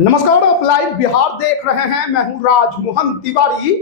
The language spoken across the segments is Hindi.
नमस्कार, आप लाइव बिहार देख रहे हैं। मैं हूं राजमोहन तिवारी।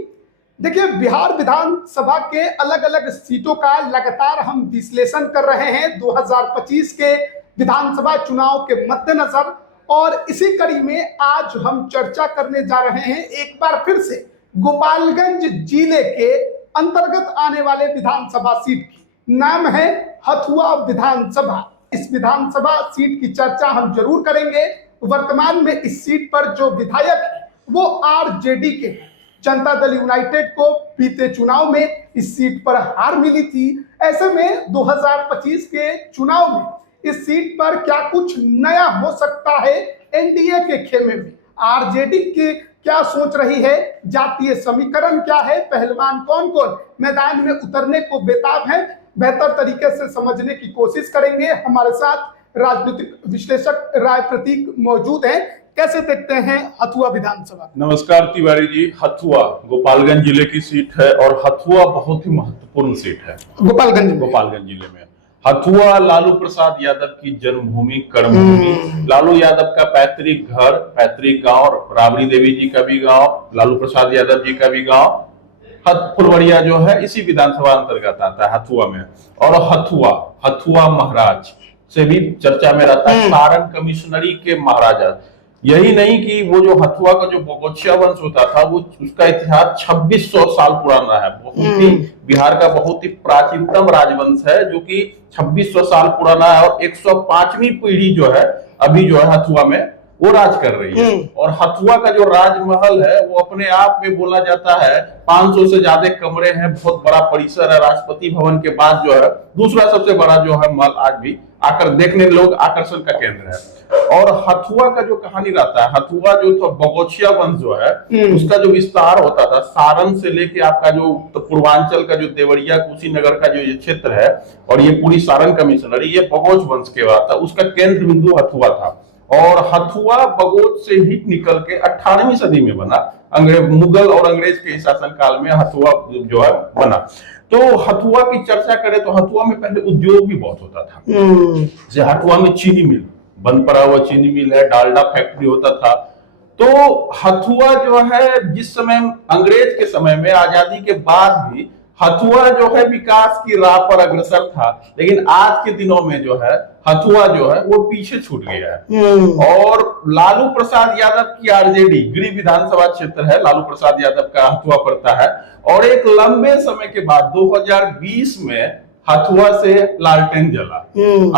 देखिए, बिहार विधानसभा के अलग अलग सीटों का लगातार हम विश्लेषण कर रहे हैं 2025 के विधानसभा चुनाव के मद्देनजर, और इसी कड़ी में आज हम चर्चा करने जा रहे हैं एक बार फिर से गोपालगंज जिले के अंतर्गत आने वाले विधानसभा सीट की। नाम है हथुआ विधानसभा। इस विधानसभा सीट की चर्चा हम जरूर करेंगे। वर्तमान में इस सीट पर जो विधायक है वो आरजेडी के हैं। जनता दल यूनाइटेड को बीते चुनाव में इस सीट पर हार मिली थी। ऐसे में 2025 के चुनाव में इस सीट पर क्या कुछ नया हो सकता है एनडीए के खेमे में? आरजेडी की क्या सोच रही है? जातीय समीकरण क्या है? पहलवान कौन कौन मैदान में उतरने को बेताब है? बेहतर तरीके से समझने की कोशिश करेंगे। हमारे साथ राजनीतिक विश्लेषक राय प्रतीक मौजूद हैं। कैसे देखते हैं हथुआ विधानसभा? नमस्कार तिवारी जी। हथुआ गोपालगंज जिले की सीट है और हथुआ बहुत ही महत्वपूर्ण सीट है गोपालगंज जिले में। हथुआ लालू प्रसाद यादव की जन्मभूमि, कर्मभूमि, लालू यादव का पैतृक घर, पैतृक गांव, राबड़ी देवी जी का भी गांव, लालू प्रसाद यादव जी का भी गांव फुलवड़िया जो है इसी विधानसभा अंतर्गत आता है हथुआ में। और हथुआ महाराज से भी चर्चा में रहता है, सारण कमिश्नरी के महाराजा। यही नहीं कि वो जो हथुआ का जो बगोचिया वंश होता था वो उसका इतिहास 2600 साल पुराना है। बहुत ही बिहार का बहुत ही प्राचीनतम राजवंश है जो कि 2600 साल पुराना है। और 105वीं पीढ़ी जो है अभी जो है हथुआ में वो राज कर रही है। और हथुआ का जो राजमहल है वो अपने आप में बोला जाता है 500 से ज्यादा कमरे हैं, बहुत बड़ा परिसर है। राष्ट्रपति भवन के बाद जो है दूसरा सबसे बड़ा जो है महल आज भी आकर देखने लोग आकर्षण का केंद्र है। और हथुआ का जो कहानी रहता है, हथुआ जो था बगोचिया वंश जो है उसका जो विस्तार होता था सारण से लेके आपका जो पूर्वांचल का जो देवरिया कुशीनगर का जो ये क्षेत्र है और ये पूरी सारण कमिश्नरी ये बगोच वंश के बाद था, उसका केंद्र बिंदु हथुआ था। और हथुआ बगोच से ही निकल के 18वीं सदी में बना। मुगल और अंग्रेज के शासन काल में हथुआ जो है बना। तो हथुआ की चर्चा करें तो हथुआ में पहले उद्योग भी बहुत होता था। जैसे हथुआ में चीनी मिल, बंद पड़ा हुआ चीनी मिल है, डालडा फैक्ट्री होता था। तो हथुआ जो है जिस समय अंग्रेज के समय में आजादी के बाद भी हथुआ जो है विकास की राह पर अग्रसर था, लेकिन आज के दिनों में जो है हथुआ जो है वो पीछे छूट गया है। और लालू प्रसाद यादव की आरजेडी गृह विधानसभा क्षेत्र है, लालू प्रसाद यादव का हथुआ पड़ता है। और एक लंबे समय के बाद 2020 में हथुआ से लालटेन जला।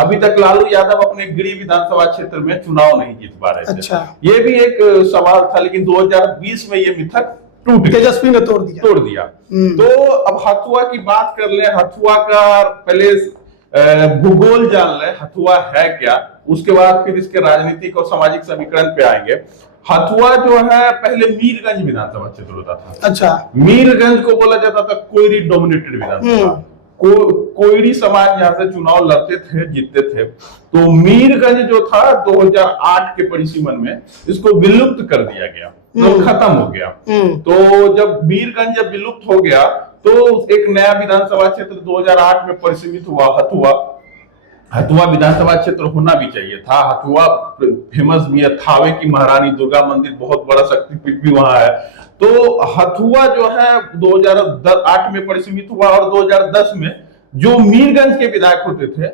अभी तक लालू यादव अपने गृह विधानसभा क्षेत्र में चुनाव नहीं जीत पा रहे थे। अच्छा। ये भी एक सवाल था, लेकिन 2020 में ये मिथक टूट गया, तेजस्वी ने तोड़ दिया। तो अब हथुआ की बात कर ले। हथुआ का पहले भूगोल जान ले, हथुआ है क्या, उसके बाद फिर इसके राजनीतिक और सामाजिक समीकरण पे आएंगे। हथुआ जो है पहले मीरगंज विधानसभा क्षेत्र होता था। अच्छा। मीरगंज को बोला जाता था कोयरी डोमिनेटेड विधानसभा। कोयरी समाज यहाँ से चुनाव लड़ते थे, जीतते थे। तो मीरगंज जो था 2008 के परिसीमन में इसको विलुप्त कर दिया गया, तो खत्म हो गया। तो जब मीरगंज जब विलुप्त हो गया तो एक नया विधानसभा क्षेत्र 2008 में परिसीमित हुआ हथुआ विधानसभा क्षेत्र होना भी चाहिए था। हथुआ फेमस भी है, थावे की महारानी दुर्गा मंदिर बहुत बड़ा शक्तिपीठ भी वहां है। तो हथुआ जो है 2008 में परिसीमित हुआ। और 2010 में जो मीरगंज के विधायक होते थे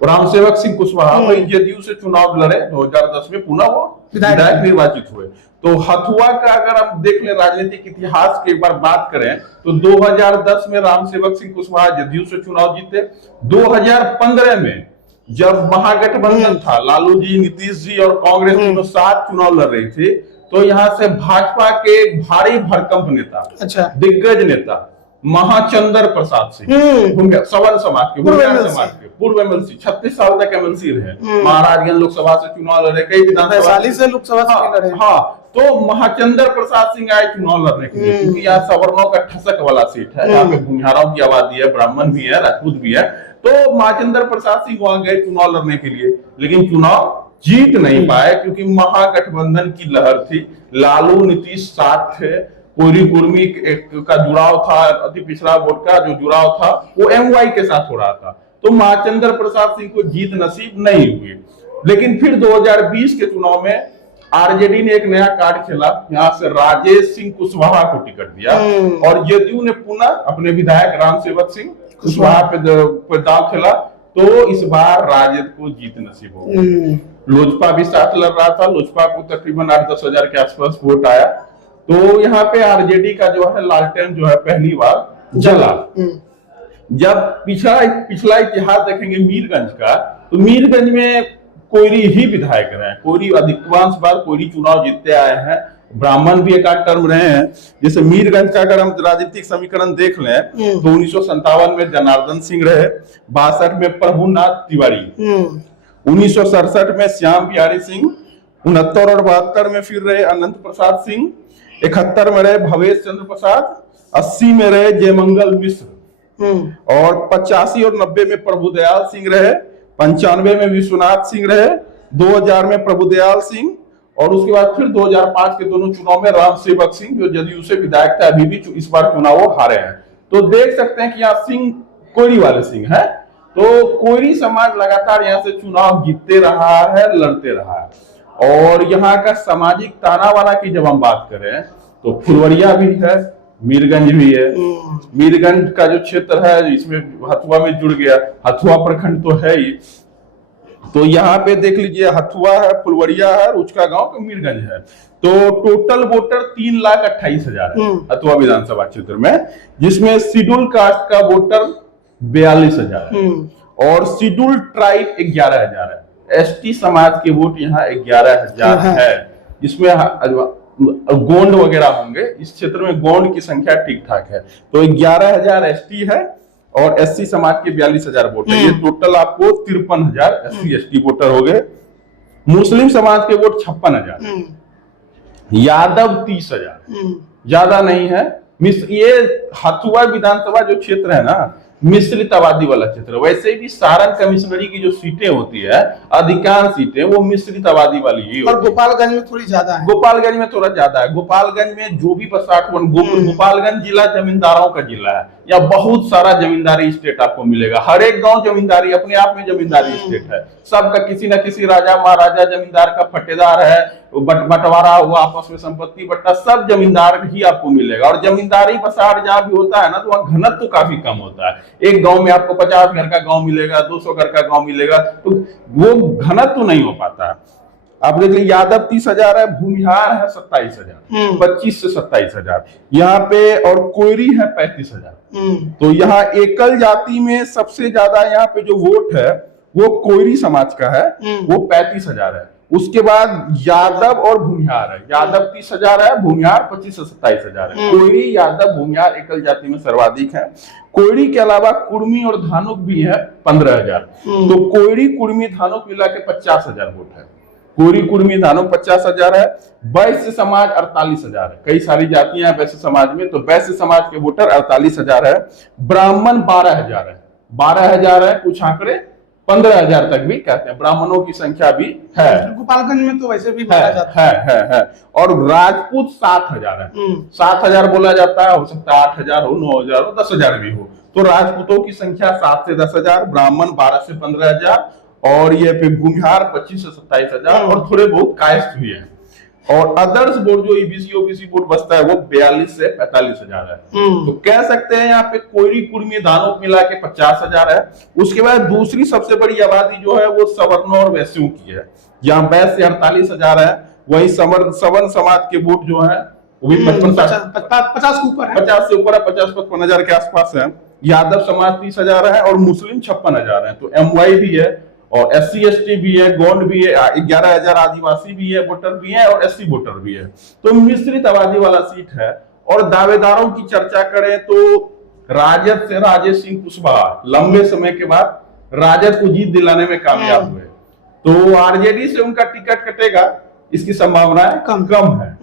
रामसेवक सिंह कुशवाहा वही जदयू से चुनाव लड़े, 2010 में पुनः वो विधायक निर्वाचित हुए। तो हथुआ का अगर हम देख ले राजनीतिक इतिहास की एक बार बात करें तो 2010 में रामसेवक सिंह कुशवाहा जदयू से चुनाव जीते। 2015 में जब महागठबंधन था, लालू जी, नीतीश जी और कांग्रेस तीनों साथ चुनाव लड़ रही थी, तो यहाँ से भाजपा के भारी भरकम नेता, अच्छा, दिग्गज नेता महाचंद्र प्रसाद सिंह, सवर्ण समाज के पूर्व एमएलसी 36 साल तक एमएलसी रहे, महाराजगंज लोकसभा से चुनाव लड़े, कई विधानसभा से लोकसभा से लड़े। हाँ, तो महाचंद्र प्रसाद सिंह आए चुनाव लड़ने के लिए, क्योंकि यहाँ सवर्णों का ठसक वाला सीट है, यहाँ पे भूमिहारों की आबादी है, ब्राह्मण भी है, राजपूत भी है। तो महाचंद्र प्रसाद सिंह वहां गए चुनाव लड़ने के लिए, लेकिन चुनाव जीत नहीं पाए क्योंकि महागठबंधन की लहर थी। लालू नीतीश साथ थे, कोयरी कुर्मी का जुड़ाव था, अति पिछड़ा वोट का जो जुड़ाव था वो एमवाई के साथ हो रहा था। तो महाचंद्र प्रसाद सिंह को जीत नसीब नहीं हुई। लेकिन फिर 2020 के चुनाव में आरजेडी ने एक नया कार्ड खेला, यहाँ से राजेश सिंह कुशवाहा को टिकट दिया और जदयू ने पुनः अपने विधायक राम सेवक सिंह कुशवाहा पे दांव खेला, तो इस बार राजद को जीत नसीब हो गई। लोजपा भी साथ लड़ रहा था, लोजपा को तकरीबन 8-10 हजार के आसपास वोट आया। तो यहाँ पे आरजेडी का जो है लालटेन जो है पहली बार जला। जब पिछला इतिहास देखेंगे मीरगंज का, तो मीरगंज में कोयरी ही विधायक रहे, कोयरी अधिकांश बार कोयरी चुनाव जीतते आए हैं, ब्राह्मण भी एक आध टर्म रहे हैं। जैसे मीरगंज का अगर हम राजनीतिक समीकरण देख लें तो 1957 में जनार्दन सिंह रहे, 62 में प्रभुनाथ तिवारी, 1967 में श्याम बिहारी सिंह, 69 और 72 में फिर रहे अनंत प्रसाद सिंह, 71 में रहे भवेश चंद्र प्रसाद, 80 में रहे जयमंगल मिश्र और 85 और 90 में प्रभुदयाल सिंह रहे, 95 में विश्वनाथ सिंह रहे, 2000 में प्रभुदयाल सिंह और उसके बाद फिर 2005 के दोनों चुनाव में राम सेवक सिंह जो जदयू से विधायक थे, अभी भी इस बार चुनाव वो हारे हैं। तो देख सकते हैं कि यहाँ सिंह कोयरी वाले सिंह है, तो कोयरी समाज लगातार यहाँ से चुनाव जीतते रहा है, लड़ते रहा है। और यहाँ का सामाजिक तानावाना की जब हम बात करें तो फुलवरिया भी है, मीरगंज भी है। मीरगंज का जो क्षेत्र है इसमें हथुआ में जुड़ गया, हथुआ प्रखंड तो है ही। तो यहाँ पे देख लीजिए हथुआ है, फुलवरिया है, रुचका गांव का मीरगंज है। तो टोटल वोटर 3,28,000 है हथुआ विधानसभा क्षेत्र में, जिसमें शेड्यूल कास्ट का वोटर 42,000 है और शेड्यूल ट्राइब 11,000 है। एसटी समाज के वोट यहाँ 11,000 है, जिसमें गोंड वगैरह होंगे। इस क्षेत्र में गोंड की संख्या ठीक ठाक है। तो 11,000 एसटी है और एससी समाज के 42,000 वोट है। ये टोटल आपको 53,000 एससी एसटी वोटर हो गए। मुस्लिम समाज के वोट 56,000, यादव 30,000, ज्यादा नहीं है। ये हथुआ विधानसभा जो क्षेत्र है ना, मिश्रित आबादी वाला क्षेत्र। वैसे भी सारण कमिश्नरी की जो सीटें होती है, अधिकांश सीटें वो मिश्रित आबादी वाली ही होती है। और गोपालगंज में थोड़ी ज्यादा है। गोपालगंज में थोड़ा ज्यादा है। गोपालगंज में जो भी गोपालगंज जिला जमींदारों का जिला है, या बहुत सारा जमींदारी स्टेट आपको मिलेगा। हर एक गांव जमींदारी अपने आप में जमींदारी स्टेट है। सबका किसी न किसी राजा महाराजा जमींदार का फटेदार है, बंटवारा हुआ आपस में संपत्ति बट्टा, सब जमींदार ही आपको मिलेगा। और जमींदारी बसार जहाँ भी होता है ना, तो वहाँ घनत्व तो काफी कम होता है। एक गांव में आपको 50 घर का गांव मिलेगा, 200 घर का गांव मिलेगा, तो वो घनत्व तो नहीं हो पाता है। आप देख लीजिए यादव 30,000 है, भूमिहार है 27,000, 25 से 27,000 यहाँ पे, और कोयरी है 35,000। तो यहाँ एकल जाति में सबसे ज्यादा यहाँ पे जो वोट है वो कोयरी समाज का है, वो 35,000 है। उसके बाद यादव और भूमिहार है, यादव 30,000 है, भूमिहार 25 से 27,000 है। कोयरी, यादव, भूमिहार एकल जाति में सर्वाधिक है। कोयरी के अलावा कुर्मी और धानुक भी है 15,000। तो कोयरी, कुर्मी, धानुक मिला के 50,000 वोट है। कोयरी, कुर्मी, धानुक 50,000 है। वैश्य समाज 48,000 है। कई सारी जातियां हैं वैश्य समाज में, तो वैश्य समाज के वोटर 48,000 है। ब्राह्मण 12,000 है, 12,000 है। कुछ आंकड़े 15,000 तक भी कहते हैं। ब्राह्मणों की संख्या भी है। गोपालगंज में तो वैसे भी माना जाता है। और राजपूत 7,000 है। 7,000 बोला जाता है, हो सकता है 8,000 हो, 9,000 हो, 10,000 भी हो। तो राजपूतों की संख्या 7 से 10,000, ब्राह्मण 12 से 15,000 और ये पे भूमिहार 25 से 27,000 और थोड़े बहुत कायस्थ भी है। और अदर्स बोर्ड जो ईबीसी ओबीसी बोर्ड बचता है वो 42 से 45,000 है। तो कह सकते हैं यहाँ पे कोयरी, कुर्मी, धानुक मिला के 50,000 है। उसके बाद दूसरी सबसे बड़ी आबादी जो है वो सवर्णों और वैश्यों की है, जहाँ वैश्य 48,000 है। वही सवर्ण समाज के वोट जो है वो भी 50 के ऊपर है, 50 से ऊपर है, 50-55,000 के आसपास है। यादव समाज 30,000 है और मुस्लिम 56,000 है। तो एमवाई भी है और एससी एसटी भी है, गोंड भी है, 11,000 आदिवासी भी है, वोटर भी है और एससी वोटर भी है। तो मिश्रित आबादी वाला सीट है। और दावेदारों की चर्चा करें तो राजद से राजेश सिंह कुशवाहा लंबे समय के बाद राजद को जीत दिलाने में कामयाब हुए। तो आरजेडी से उनका टिकट कटेगा, इसकी संभावनाएं कम है।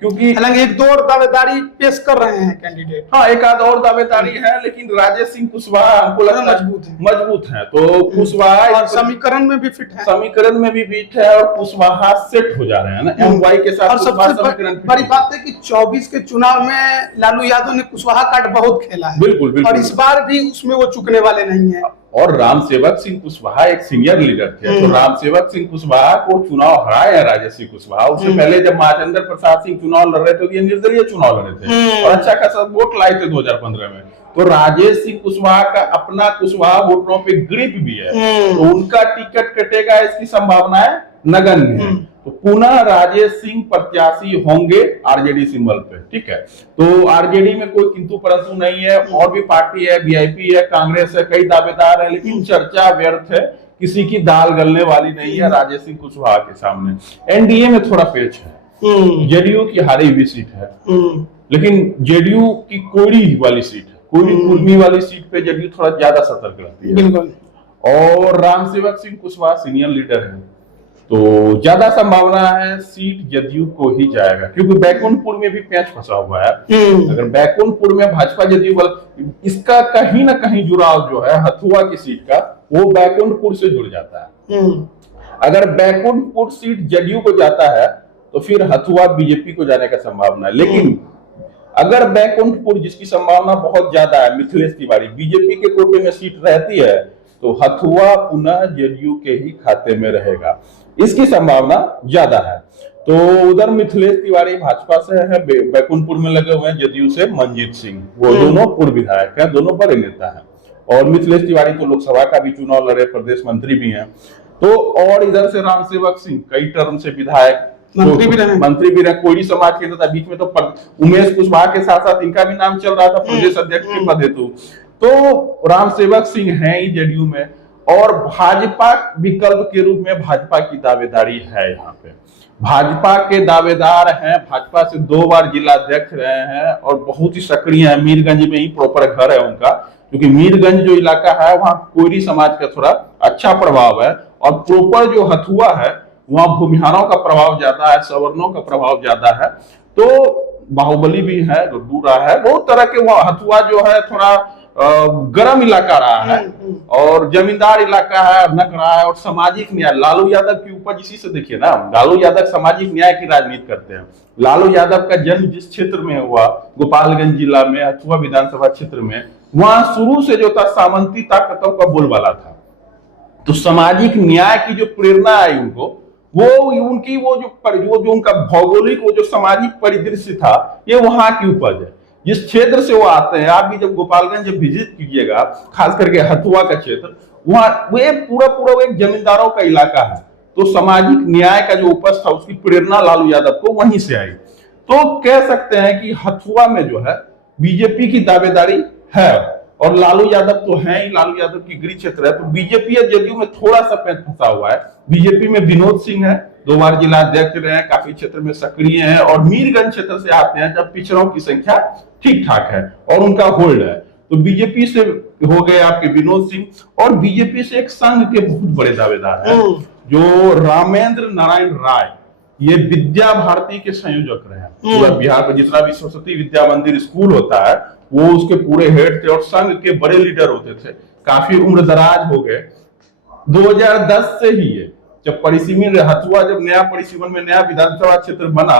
क्योंकि हालांकि एक दो और दावेदारी पेश कर रहे हैं कैंडिडेट। हाँ, एक आध और दावेदारी है, लेकिन राजेश सिंह कुशवाहा हमको लगता है मजबूत है। तो कुशवाहा समीकरण में भी फिट है, समीकरण में भी फिट है और कुशवाहा सेट हो जा रहे हैं ना एमवाई के साथ। और सबसे बड़ी बात है कि 24 के चुनाव में लालू यादव ने कुशवाहा कार्ड बहुत खेला है। बिल्कुल। और इस बार भी उसमें वो चुकने वाले नहीं है। और राम सेवक सिंह कुशवाहा एक सीनियर लीडर थे। तो राम सेवक सिंह कुशवाहा को चुनाव हराए हैं राजेश सिंह कुशवाहा। उससे पहले जब महाचंद्र प्रसाद सिंह चुनाव लड़ रहे थे तो ये निर्दलीय चुनाव लड़ रहे थे और अच्छा खासा वोट लाए थे 2015 में। तो राजेश सिंह कुशवाहा का अपना कुशवाहा वोटरों पे ग्रिप भी है, तो उनका टिकट कटेगा इसकी संभावनाएं नगण्य है। तो पुनः राजेश सिंह प्रत्याशी होंगे आरजेडी सिंबल पे, ठीक है। तो आरजेडी में कोई किंतु परंतु नहीं है, और भी पार्टी है, वीआईपी है, कांग्रेस है, कई दावेदार है, लेकिन चर्चा व्यर्थ है, किसी की दाल गलने वाली नहीं है राजेश सिंह कुशवाहा के सामने। एनडीए में थोड़ा पेच है, जेडीयू की हारी हुई सीट है, लेकिन जेडीयू की कोयरी वाली सीट है, कोयरी कुर्मी वाली सीट पे जेडीयू थोड़ा ज्यादा सतर्क रहती है। बिल्कुल। और राम सेवक सिंह कुशवाहा सीनियर लीडर है, तो ज्यादा संभावना है सीट जदयू को ही जाएगा, क्योंकि बैकुंठपुर में भी पेंच फंसा हुआ है। अगर बैकुंठपुर में भाजपा जदयू वाला, इसका कहीं ना कहीं जुड़ाव जो है हथुआ की सीट का, वो बैकुंठपुर से जुड़ जाता है। अगर बैकुंठपुर सीट जदयू को जाता है तो फिर हथुआ बीजेपी को जाने का संभावना है। लेकिन अगर बैकुंठपुर, जिसकी संभावना बहुत ज्यादा है, मिथिलेश तिवारी बीजेपी के कोटे में सीट रहती है, तो हथुआ पुनः जेडीयू के ही खाते में रहेगा, इसकी संभावना ज्यादा है। तो उधर मिथिलेश तिवारी भाजपा से है, बैकुंठपुर में लगे हुए हैं जदयू से मंजीत सिंह, वो दोनों पूर्व विधायक हैं, दोनों बड़े नेता हैं। और मिथिलेश तिवारी तो लोकसभा का भी चुनाव लड़े, प्रदेश मंत्री भी हैं। तो और इधर से राम सेवक सिंह कई टर्म से विधायक, मंत्री भी रहे, कोयरी समाज के नेता, बीच में तो उमेश कुशवाहा के साथ साथ इनका भी नाम चल रहा था प्रदेश अध्यक्ष के पद हेतु। तो राम सेवक सिंह है ही जेडीयू में, और भाजपा विकल्प के रूप में भाजपा की दावेदारी है। यहाँ पे भाजपा के दावेदार हैं, भाजपा से 2 बार जिला अध्यक्ष रहे हैं और बहुत ही सक्रिय है। मीरगंज में ही प्रॉपर घर है उनका, क्योंकि मीरगंज जो इलाका है वहाँ कोयरी समाज का थोड़ा अच्छा प्रभाव है, और प्रॉपर जो हथुआ है वहाँ भूमिहारों का प्रभाव ज्यादा है, सवर्णों का प्रभाव ज्यादा है। तो बाहुबली भी है, डूरा है, बहुत तरह के। वहाँ हथुआ जो है थोड़ा गर्म इलाका रहा है और जमींदार इलाका है, नक रहा है, और सामाजिक न्याय, लालू यादव की उपज इसी से देखिए ना। लालू यादव सामाजिक न्याय की राजनीति करते हैं। लालू यादव का जन्म जिस क्षेत्र में हुआ, गोपालगंज जिला में, हथुआ विधानसभा क्षेत्र में, वहां शुरू से जो था सामंती ताकतों का बोलबाला था। तो सामाजिक न्याय की जो प्रेरणा आई उनको, वो उनकी वो जो उनका भौगोलिक वो जो सामाजिक परिदृश्य था, ये वहां की उपज है। जिस क्षेत्र से वो आते हैं, आप भी जब गोपालगंज जब विजिट कीजिएगा, खास करके हथुआ का क्षेत्र, वहां वे पूरा वो एक जमींदारों का इलाका है। तो सामाजिक न्याय का जो उपज था, उसकी प्रेरणा लालू यादव को वहीं से आई। तो कह सकते हैं कि हथुआ में जो है बीजेपी की दावेदारी है, और लालू यादव तो है ही, लालू यादव की गृह क्षेत्र है। तो बीजेपी और जदयू में थोड़ा सा पेंच फंसा हुआ है। बीजेपी में विनोद सिंह है, 2 बार जिला अध्यक्ष रहे, काफी क्षेत्र में सक्रिय हैं, और मीरगंज क्षेत्र से आते हैं, जब पिछड़ों की संख्या ठीक ठाक है और उनका होल्ड है। तो बीजेपी से हो गए आपके विनोद सिंह, और बीजेपी से एक संघ के बहुत बड़े दावेदार हैं, जो रामेंद्र नारायण राय, ये विद्या भारती के संयोजक रहे हैं। पूरा बिहार में जितना भी सरस्वती विद्या मंदिर स्कूल होता है, वो उसके पूरे हेड थे और संघ के बड़े लीडर होते थे। काफी उम्र दराज हो गए। 2010 से ही है, जब परिसीमन हथुआ, जब नया परिसीमन में नया विधानसभा क्षेत्र बना,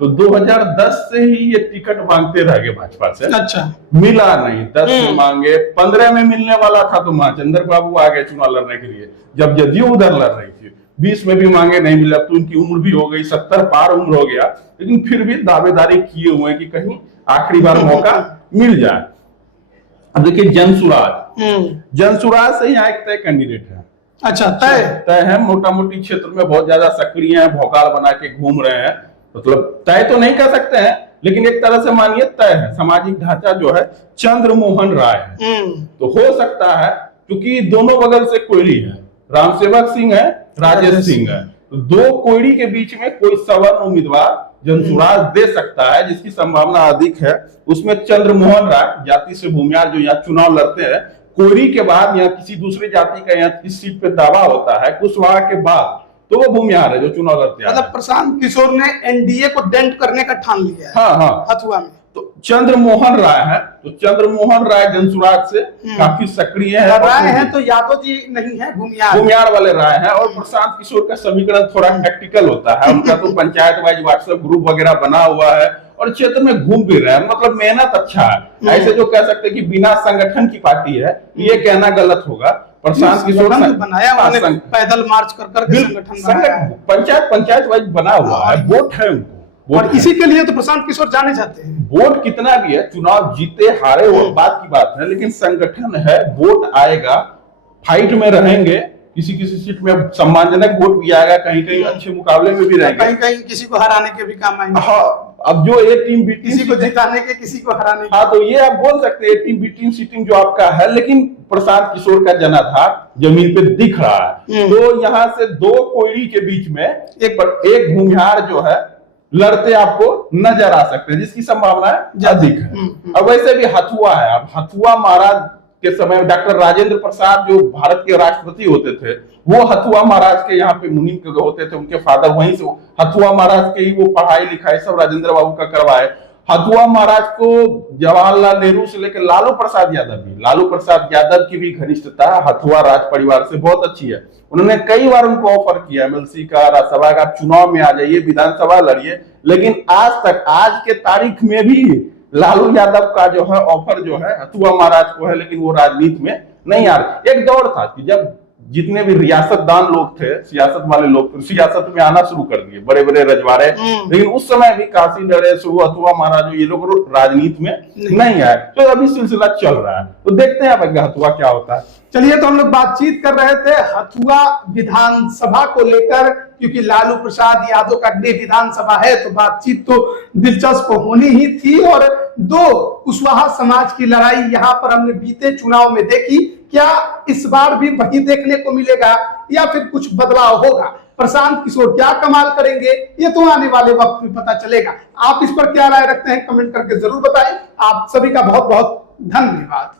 तो 2010 से ही ये टिकट मांगते रह गए भाजपा से। अच्छा, मिला नहीं। 10 में मांगे, 15 में मिलने वाला था, तो महाचंद्र बाबू आ गए चुनाव लड़ने के लिए, जब जदयू उधर लड़ रही थी। 20 में भी मांगे, नहीं मिला। तो उनकी उम्र भी हो गई, 70 पार उम्र हो गया, लेकिन फिर भी दावेदारी किए हुए हैं कि कहीं आखिरी बार मौका मिल जाए। अब देखिए जनसुराज से यहाँ एक तय कैंडिडेट है। अच्छा, तय है, मोटा मोटी क्षेत्र में बहुत ज्यादा सक्रिय है, भौकाल बना के घूम रहे हैं। मतलब तय तो नहीं कर सकते हैं, लेकिन एक तरह से मानिए तय है। सामाजिक ढांचा जो है चंद्रमोहन राय है, तो हो सकता है, क्योंकि दोनों बगल से कोयली है, राम सेवक सिंह है, राजेश सिंह है, तो 2 कोयली के बीच में कोई सवर्ण उम्मीदवार जनसुराज दे सकता है, जिसकी संभावना अधिक है। उसमें चंद्रमोहन राय जाति से भूमिहार जो यहाँ चुनाव लड़ते हैं, कोयरी के बाद यहाँ किसी दूसरी जाति का यहाँ इस सीट पे दावा होता है, कुशवाहा के बाद, तो वो भूमिहार है जो चुनाव लड़ते हैं। मतलब प्रशांत किशोर ने एनडीए को डेंट करने का ठान लिया है। हाँ, हथुआ में तो चंद्रमोहन राय है, तो चंद्रमोहन राय जनसुराज से काफी सक्रिय है। राय है तो यादव जी नहीं है, भूमिहार वाले राय है। और प्रशांत किशोर का समीकरण थोड़ा टैक्टिकल होता है, उनका तो पंचायत वाइज व्हाट्सएप ग्रुप वगैरह बना हुआ है, और क्षेत्र में घूम भी रहे हैं। मतलब मेहनत अच्छा है। ऐसे जो कह सकते हैं कि बिना संगठन की पार्टी है, ये कहना गलत होगा। प्रशांत किशोर संगठन बनाया उन्होंने, पैदल मार्च कर करके संगठन बनाया है। पंचायत वाइज बना हुआ है, वोट है उनको, और इसी के लिए तो प्रशांत किशोर जाने जाते हैं। वोट कितना भी है, चुनाव जीते हारे वो बात की बात है, लेकिन संगठन है, वोट आएगा, फाइट में रहेंगे, किसी किसी सीट में सम्मानजनक वोट भी आएगा, कहीं कहीं अच्छे मुकाबले में भी रहेंगे, कहीं कहीं किसी को हराने के भी काम आएंगे। हाँ, अब जो ए टीम बी टीम, किसी को जिताने के, किसी को हराने के। हाँ, तो ये आप बोल सकते हैं ए टीम बी टीम सीटिंग जो आपका है, लेकिन प्रशांत किशोर का जनाधार जमीन पे दिख रहा है। तो यहाँ से दो कोयली के बीच में एक भूमिहार जो है लड़ते आपको नजर आ सकते हैं, जिसकी संभावना अधिक है। अब वैसे भी हथुआ है, अब हथुआ महाराज के समय डॉक्टर राजेंद्र प्रसाद जो भारत के राष्ट्रपति होते थे, वो हथुआ महाराज के यहाँ पे मुनीम होते थे, उनके फादर वहीं से हथुआ महाराज के ही वो पढ़ाई लिखाई सब राजेंद्र बाबू का करवाए। हथुआ महाराज को जवाहरलाल नेहरू से लेकर लालू प्रसाद यादव की भी घनिष्ठता हथुआ राज परिवार से बहुत अच्छी है। उन्होंने कई बार उनको ऑफर किया एमएलसी का, राज्यसभा का, चुनाव में आ जाइए, विधानसभा लड़िए, लेकिन आज के तारीख में भी लालू यादव का जो है ऑफर जो है हथुआ महाराज को है, लेकिन वो राजनीति में नहीं आ रहे। एक दौर था कि जब जितने भी रियासतदान लोग थे, सियासत वाले लोग सियासत में आना शुरू कर दिए, बड़े बड़े रजवाड़े, लेकिन उस समय भी काशी नरेश, हथुआ महाराज, ये लोग राजनीति में नहीं आए। तो अभी सिलसिला चल रहा है, तो देखते हैं अब हथुआ क्या होता है। चलिए, तो हम लोग बातचीत कर रहे थे हथुआ विधानसभा को लेकर, क्योंकि लालू प्रसाद यादव का विधानसभा है, तो बातचीत तो दिलचस्प होनी ही थी। और दो कुशवाहा समाज की लड़ाई यहाँ पर हमने बीते चुनाव में देखी, क्या इस बार भी वही देखने को मिलेगा या फिर कुछ बदलाव होगा? प्रशांत किशोर क्या कमाल करेंगे, ये तो आने वाले वक्त में पता चलेगा। आप इस पर क्या राय रखते हैं, कमेंट करके जरूर बताएं। आप सभी का बहुत बहुत धन्यवाद।